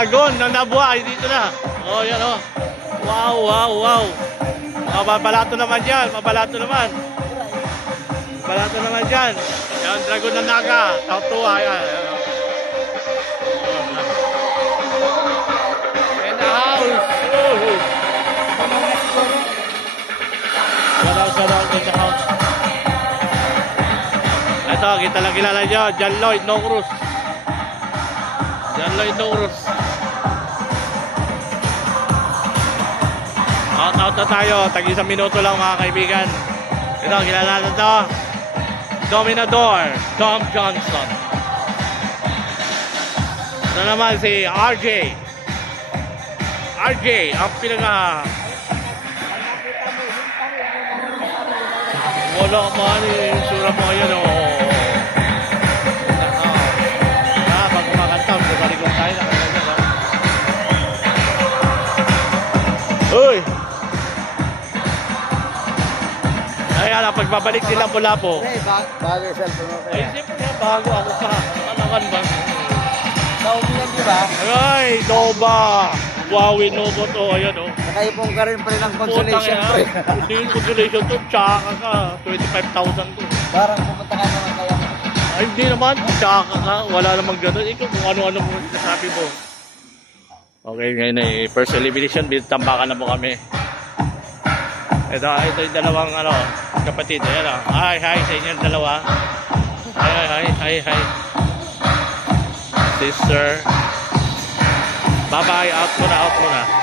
Dragon ng nabuhay dito na. Oh, yan oh. Wow, wow, wow. Mabalato naman yan. Mabalato naman. Mabalato naman dyan. Yan, Dragon ng naga. Tautuwa yan. In the house. Oh. Shout out in the house. Ito, kita lang kilala nyo. John Lloyd Nocruz. John Lloyd Nocruz. Out na tayo. Tag-isang minuto lang mga kaibigan. Ito, kilala na ito. Dominador, Tom Johnson. Ito naman si RJ. RJ, ang pinaka... Wala man eh. Sura mo yan o. Pag kumakanta, mabalikon tayo. Uy! Ayan, pagbabalik sila Lapu-Lapu. Bago yung cellphone mo kaya. Ay, siyempre, bago ako pa. Kalakan ba? Naomi yan, di ba? Ay, Nova. Huawei Nova to. Ayan o. Nakaipong ka rin pa rin ng consolation ko. Hindi yung consolation to. Tsaka ka. 25,000 to. Parang pumunta ka naman kaya. Ay, hindi naman. Tsaka ka. Wala namang ganun. Ikaw kung ano-ano mo nasabi mo. Okay, ngayon eh. First elimination. Tambakan na po kami. Ito yung dalawang kapatid. Ayan o. Hi sa inyong dalawa. Hi. Sister. Bye-bye. Out muna.